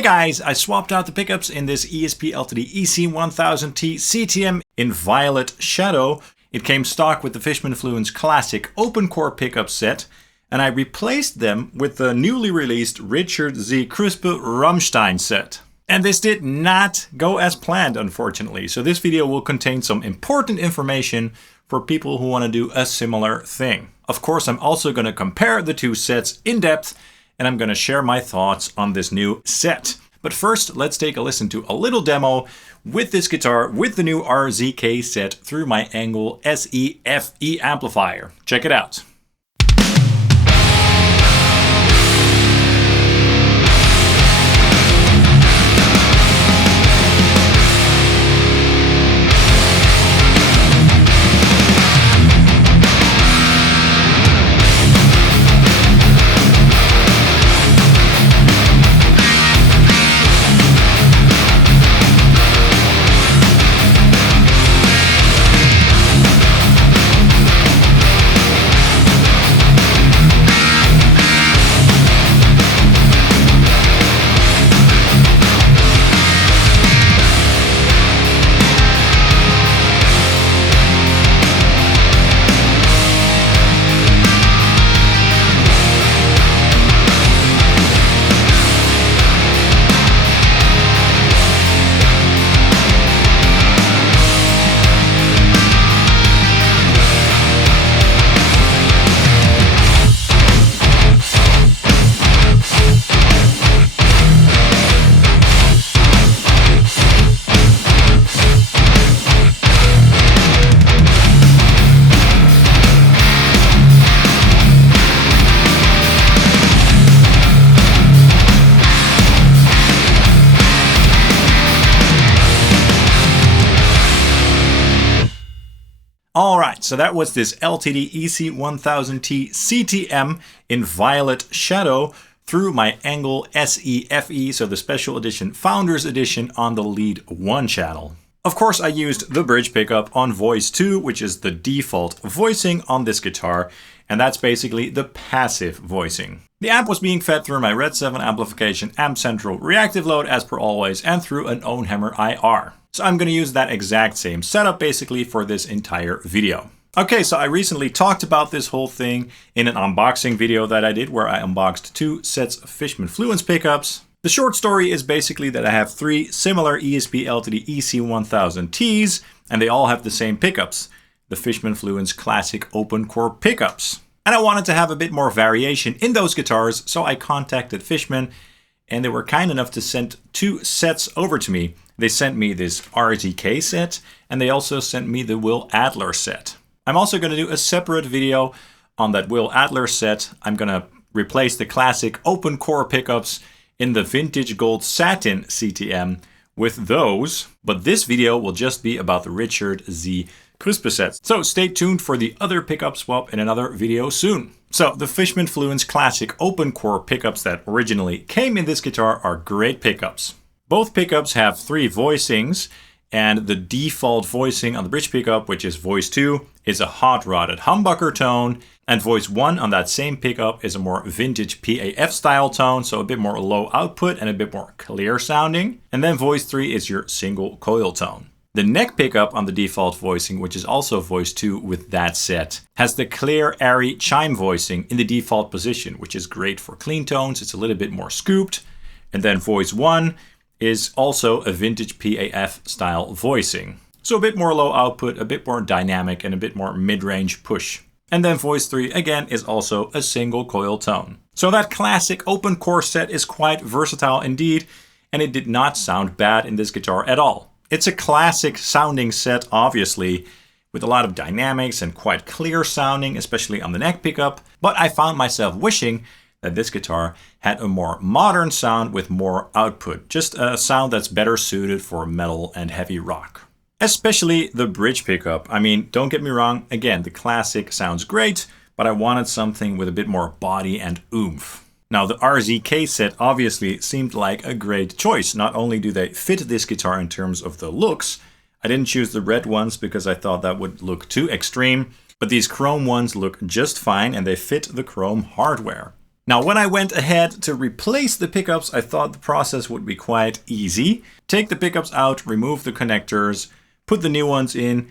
Hey guys, I swapped out the pickups in this ESP Ltd EC1000T CTM in Violet Shadow. It came stock with the Fishman Fluence Classic Open Core pickup set, and I replaced them with the newly released Richard Z Kruspe Rammstein set. And this did not go as planned, unfortunately, so this video will contain some important information for people who want to do a similar thing. Of course, I'm also going to compare the two sets in depth, and I'm going to share my thoughts on this new set. But first, let's take a listen to a little demo with this guitar with the new RZK set through my ENGL SE-FE amplifier. Check it out. Alright, so that was this LTD EC1000T CTM in Violet Shadow through my ENGL SE-FE, so the special edition Founders Edition on the Lead 1 channel. Of course, I used the bridge pickup on Voice 2, which is the default voicing on this guitar, and that's basically the passive voicing. The amp was being fed through my RedSeven Amplification Amp Central reactive load as per always, and through an OwnHammer IR. So I'm going to use that exact same setup basically for this entire video. Okay, so I recently talked about this whole thing in an unboxing video that I did where I unboxed two sets of Fishman Fluence pickups. The short story is basically that I have three similar ESP Ltd EC1000Ts, and they all have the same pickups, the Fishman Fluence Classic Open Core pickups. And I wanted to have a bit more variation in those guitars, so I contacted Fishman, and they were kind enough to send two sets over to me. They sent me this RZK set, and they also sent me the Will Adler set. I'm also going to do a separate video on that Will Adler set. I'm going to replace the classic open core pickups in the vintage gold satin CTM with those, but this video will just be about the Richard Z Kruspe sets. So stay tuned for the other pickup swap in another video soon. So the Fishman Fluence Classic open core pickups that originally came in this guitar are great pickups. Both pickups have three voicings, and the default voicing on the bridge pickup, which is Voice 2, is a hot-rodded humbucker tone, and Voice 1 on that same pickup is a more vintage PAF style tone, so a bit more low output and a bit more clear sounding. And then Voice 3 is your single coil tone. The neck pickup on the default voicing, which is also Voice 2 with that set, has the clear, airy chime voicing in the default position, which is great for clean tones. It's a little bit more scooped. And then Voice 1 is also a vintage PAF style voicing. So a bit more low output, a bit more dynamic, and a bit more mid-range push. And then Voice 3 again is also a single coil tone. So that classic open core set is quite versatile indeed, and it did not sound bad in this guitar at all. It's a classic sounding set, obviously, with a lot of dynamics and quite clear sounding, especially on the neck pickup, but I found myself wishing that this guitar had a more modern sound with more output, just a sound that's better suited for metal and heavy rock. Especially the bridge pickup. I mean, don't get me wrong, again, the classic sounds great, but I wanted something with a bit more body and oomph. Now, the RZK set obviously seemed like a great choice. Not only do they fit this guitar in terms of the looks, I didn't choose the red ones because I thought that would look too extreme, but these chrome ones look just fine and they fit the chrome hardware. Now, when I went ahead to replace the pickups, I thought the process would be quite easy. Take the pickups out, remove the connectors, put the new ones in,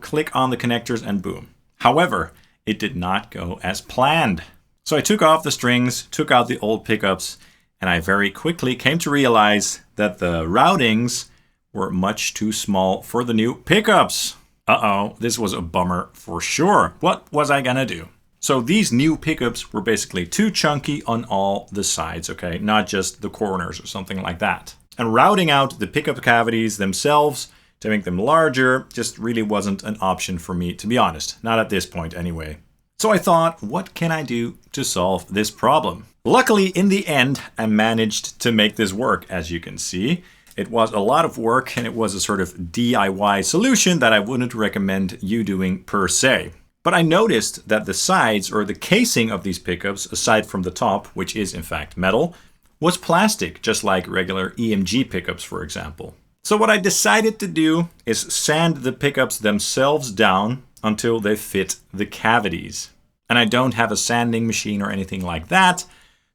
click on the connectors and boom. However, it did not go as planned. So I took off the strings, took out the old pickups, and I very quickly came to realize that the routings were much too small for the new pickups. Uh-oh, this was a bummer for sure. What was I gonna do? So these new pickups were basically too chunky on all the sides, okay? Not just the corners or something like that. And routing out the pickup cavities themselves to make them larger just really wasn't an option for me, to be honest. Not at this point anyway. So I thought, what can I do to solve this problem? Luckily, in the end, I managed to make this work, as you can see. It was a lot of work and it was a sort of DIY solution that I wouldn't recommend you doing per se. But I noticed that the sides or the casing of these pickups, aside from the top, which is in fact metal, was plastic, just like regular EMG pickups, for example. So what I decided to do is sand the pickups themselves down until they fit the cavities. And I don't have a sanding machine or anything like that,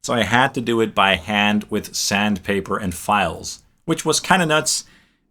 so I had to do it by hand with sandpaper and files, which was kind of nuts,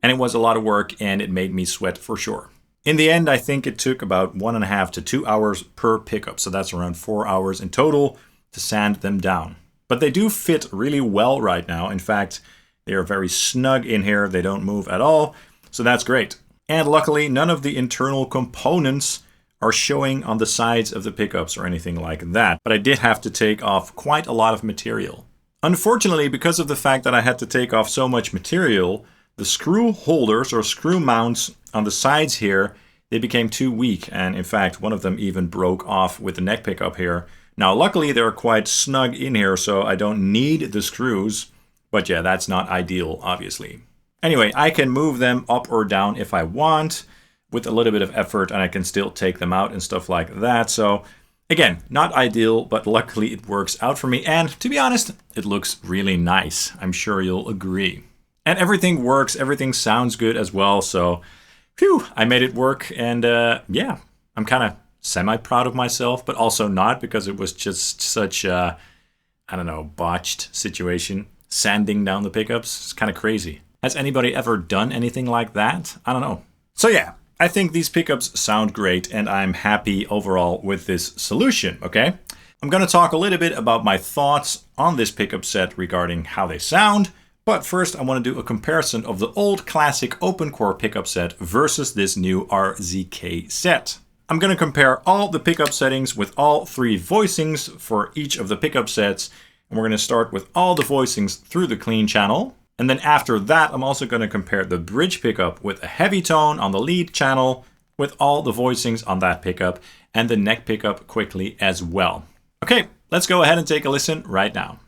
and it was a lot of work, and it made me sweat for sure. In the end, I think it took about 1.5 to 2 hours per pickup, so that's around 4 hours in total to sand them down. But they do fit really well right now. In fact, they are very snug in here. They don't move at all, so that's great. And luckily, none of the internal components are showing on the sides of the pickups or anything like that. But I did have to take off quite a lot of material. Unfortunately, because of the fact that I had to take off so much material, the screw holders or screw mounts on the sides here, they became too weak. And in fact, one of them even broke off with the neck pickup here. Now, luckily, they're quite snug in here, so I don't need the screws. But yeah, that's not ideal, obviously. Anyway, I can move them up or down if I want with a little bit of effort, and I can still take them out and stuff like that. So again, not ideal, but luckily it works out for me. And to be honest, it looks really nice. I'm sure you'll agree. And everything works, everything sounds good as well. So, phew, I made it work. And yeah, I'm kind of semi-proud of myself, but also not, because it was just such a, I don't know, botched situation. Sanding down the pickups, it's kind of crazy. Has anybody ever done anything like that? I don't know. So yeah, I think these pickups sound great, and I'm happy overall with this solution, okay? I'm going to talk a little bit about my thoughts on this pickup set regarding how they sound, but first I want to do a comparison of the old classic open core pickup set versus this new RZK set. I'm going to compare all the pickup settings with all 3 voicings for each of the pickup sets, and we're going to start with all the voicings through the clean channel. And then after that, I'm also going to compare the bridge pickup with a heavy tone on the lead channel with all the voicings on that pickup, and the neck pickup quickly as well. Okay, let's go ahead and take a listen right now.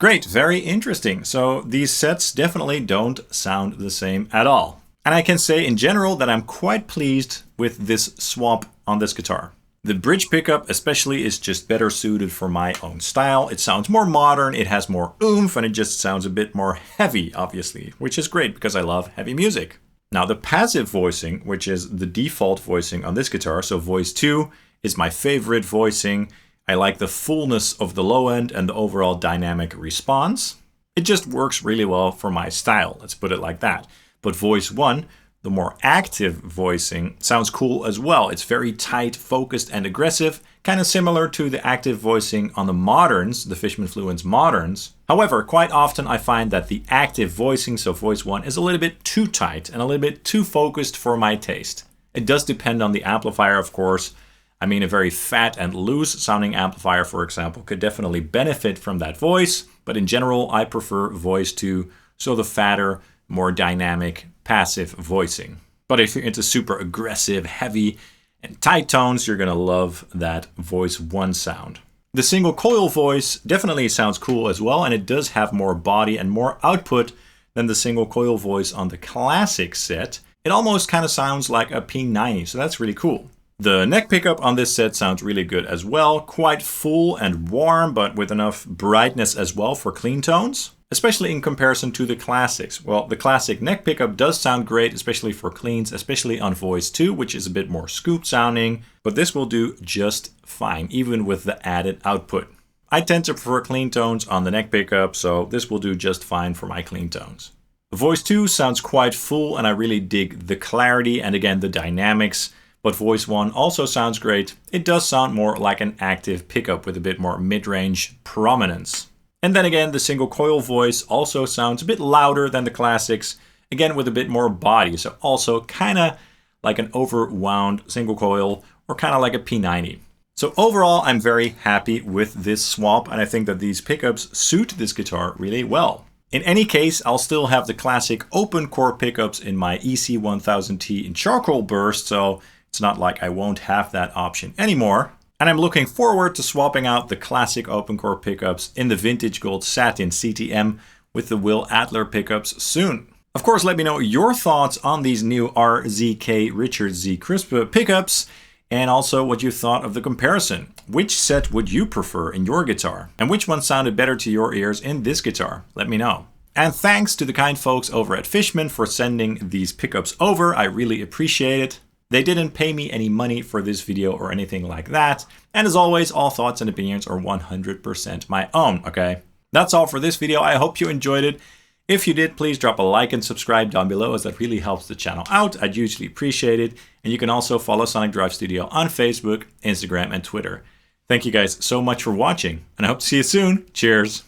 Great, very interesting. So these sets definitely don't sound the same at all. And I can say in general that I'm quite pleased with this swap on this guitar. The bridge pickup especially is just better suited for my own style. It sounds more modern, it has more oomph, and it just sounds a bit more heavy, obviously, which is great because I love heavy music. Now the passive voicing, which is the default voicing on this guitar, so voice 2 is my favorite voicing. I like the fullness of the low end and the overall dynamic response. It just works really well for my style, let's put it like that. But voice 1, the more active voicing, sounds cool as well. It's very tight, focused, and aggressive, kind of similar to the active voicing on the moderns, the Fishman Fluence moderns. However, quite often I find that the active voicing, so voice 1, is a little bit too tight and a little bit too focused for my taste. It does depend on the amplifier, of course. I mean, a very fat and loose sounding amplifier, for example, could definitely benefit from that voice, but in general, I prefer voice 2, so the fatter, more dynamic, passive voicing. But if you're into super aggressive, heavy, and tight tones, you're gonna love that voice 1 sound. The single coil voice definitely sounds cool as well, and it does have more body and more output than the single coil voice on the classic set. It almost kind of sounds like a P90, so that's really cool. The neck pickup on this set sounds really good as well, quite full and warm, but with enough brightness as well for clean tones, especially in comparison to the classics. Well, the classic neck pickup does sound great, especially for cleans, especially on voice 2, which is a bit more scoop sounding, but this will do just fine, even with the added output. I tend to prefer clean tones on the neck pickup, so this will do just fine for my clean tones. Voice 2 sounds quite full, and I really dig the clarity and again the dynamics. But voice 1 also sounds great. It does sound more like an active pickup with a bit more mid-range prominence. And then again, the single coil voice also sounds a bit louder than the classics, again with a bit more body, so also kind of like an overwound single coil or kind of like a P90. So overall, I'm very happy with this swap, and I think that these pickups suit this guitar really well. In any case, I'll still have the classic open core pickups in my EC1000T in charcoal burst, so it's not like I won't have that option anymore. And I'm looking forward to swapping out the classic open core pickups in the vintage gold satin CTM with the Will Adler pickups soon. Of course, let me know your thoughts on these new RZK Richard Z Kruspe pickups and also what you thought of the comparison. Which set would you prefer in your guitar? And which one sounded better to your ears in this guitar? Let me know. And thanks to the kind folks over at Fishman for sending these pickups over. I really appreciate it. They didn't pay me any money for this video or anything like that. And as always, all thoughts and opinions are 100% my own, okay? That's all for this video. I hope you enjoyed it. If you did, please drop a like and subscribe down below, as that really helps the channel out. I'd hugely appreciate it. And you can also follow Sonic Drive Studio on Facebook, Instagram, and Twitter. Thank you guys so much for watching, and I hope to see you soon. Cheers.